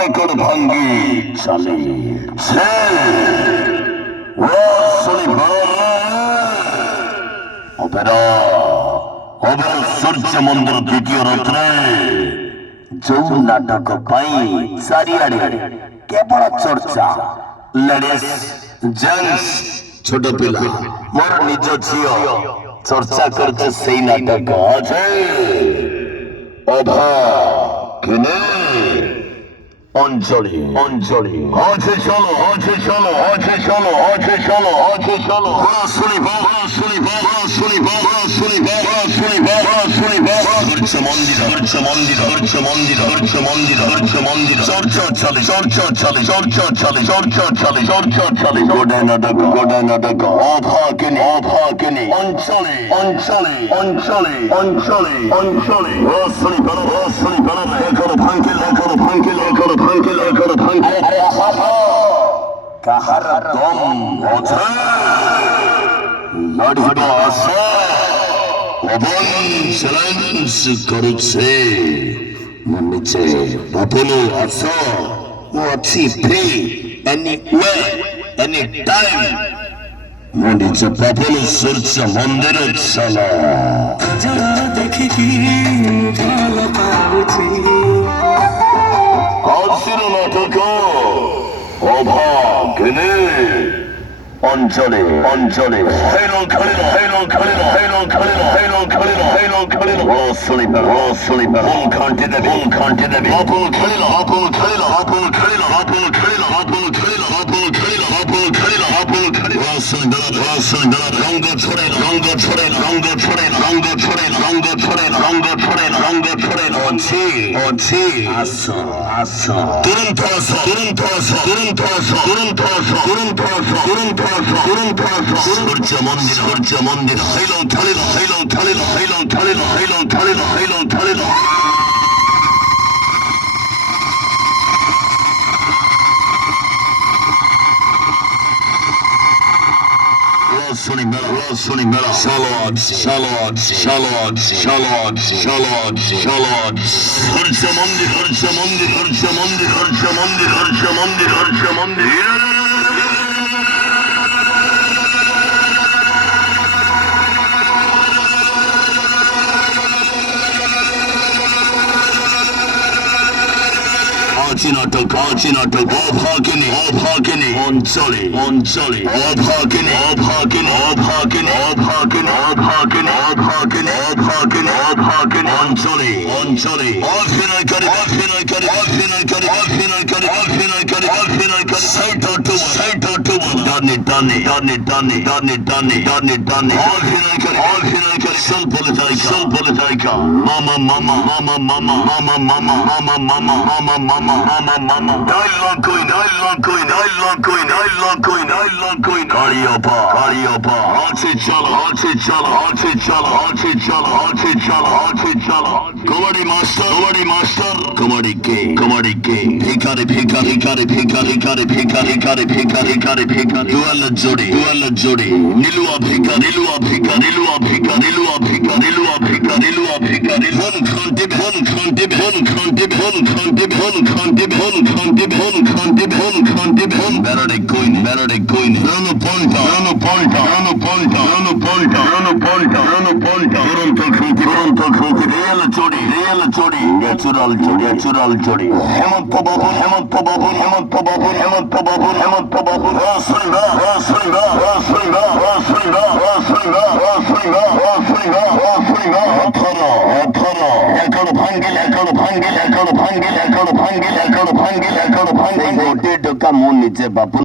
acre ভাঙ্গি চালিয়েছে Opera সূর্য মন্দির দ্বিতীয় রাত্রে ଯୋଉ ନାଟକ ପାଇଁ ଚାରିଆଡେ କେବଳ ଚର୍ଚ୍ଚା ଲେଡିଜ ଜେଣ୍ଟସ ଛୋଟ ପିଲା ମୋର ନିଜ ଝିଅ ଚର୍ଚ୍ଚା କରୁছে ସେଇ ନାଟକ ଅଛି অভাগিনী অঞ্জলি অঞ্জলি আছে চলো আছে চলো আছে চলো আছে চলো আছে চলো শুনিবা শুনিবা শুনিবা শুনিবা শুনিবা শুনিবা সূর্য মন্দির সূর্য মন্দির সূর্য মন্দির সূর্য মন্দির সূর্য মন্দির চর্চা চলে চর্চা চলে চর্চা চলে চর্চা চলে চর্চা চলে গোডায় নাটক অভাগিনী অভাগিনী অঞ্চলে অঞ্চলে অঞ্চলে অঞ্চলে অঞ্চলে শুনিবা শুনিবা এখনো ভাঙ্কিল এখনো ভাঙ্কিল এখনো ভাঙ্কিল এখনো ভাঙ্কিল কাহার দম আছে লড়িবা আছে চ্যালেঞ্জ করছে মনেছে বাপলো আছো ମୁଁ ଅଛି ଫ୍ରି ଏନିୱେ ଏନି ଟାଇମ୍ ମୁଁ ନିଜ ବାପଲୋ ସୂର୍ଯ୍ୟ ମନ୍ଦିର ଚାଲ ଦେଖିକି ଭଲ ପାଉଛି ଆସିର ନାଟକ অভাগিনী অঞ্চলে অঞ্চলে হেলো খেলিল হেলো খেলিল হেলো খেলিল হেলো খেলিল হেলো খেলিল শুনিবে শুনিবে খান্তি দেবে খান্তি দেবে আপন খেলিল আপন খেলিল আপন খেলিল আপন খেলিল আপন খেলিল আপন খেলিল আপন খেলিল আপন খেলিল শুনিবে রঙ্গ ছড়ে রঙ্গ ছড়ে রঙ্গ ছড়ে রঙ্গ ছড়ে রঙ্গ ছড়ে রঙ্গ ছড়ে রঙ্গ ছড়ে ଅଛି ଅଛି আস আস তুরন্ত আস তুরন্ত আস তুরন্ত আস তুরন্ত আস তুরন্ত আস তুরন্ত সূর্য মন্দির সূর্য মন্দির হেলো খেলিল হেলো খেলিল হেলো খেলিল হেলো খেলিল হেলো খেলিল শুনি মেলা সালোয়াত সালোয়াত সালোয়াত সালোয়াত সালোয়াত সালোয়াত সূর্য মন্দির সূর্য মন্দির সূর্য মন্দির সূর্য মন্দির সূর্য মন্দির সূর্য মন্দির নাটক অভাগিনী অভাগিনী অঞ্চলে অঞ্চলে অভাগিনী অভাগিনী অভাগিনী অভাগিনী অভাগিনী অভাগিনী অভাগিনী অভাগিনী অঞ্চলে অঞ্চলে অভিনয়কারী অভিনয়কারী অভিনয়কারী অভিনয়কারী অভিনয়কারী অভিনয়কারী সাইড টু ডানে ডানে ডানে ডানে ডানে ডানে ডানে ডানে অভিনয়কারী অভিনয়কারী স্বল্প জায়গা মামা মামা মামা মামা মামা মামা মামা মামা মামা মামা মামা মামা ডায়লগ কই কারিয়াপা আছে চলো আছে চলো আছে চলো আছে চলো আছে চলো আছে চলো কবাডি মাস্টার কবাডি কে ভিখারি ভিখারি ভিখারি ভিখারি ভিখারি ভিখারি ভিখারি ভিখারি ভিখারি দুয়াল জোড়ি নীলুয়া ভিখা নীলুয়া ভিখা নীলুয়া ভিখা নীলুয়া ভিখা নীলুয়া ভিখা নীলুয়া ভিখা নীলুয়া খান্তি ভন খান্তি ভন খান্তি ভন খান্তি ভন খান্তি ভন খান্তি ভন খান্তি ভন খান্তি ভন বেরোডে কইনি রনো পল্টা দুরন্ত খুঁকি রিয়েল চড়ি ন্যাচুরাল চড়ি হেমন্ত বাবু এখনো ভাঙ্গিল গোটে ঢোকা মন নিচে বাপু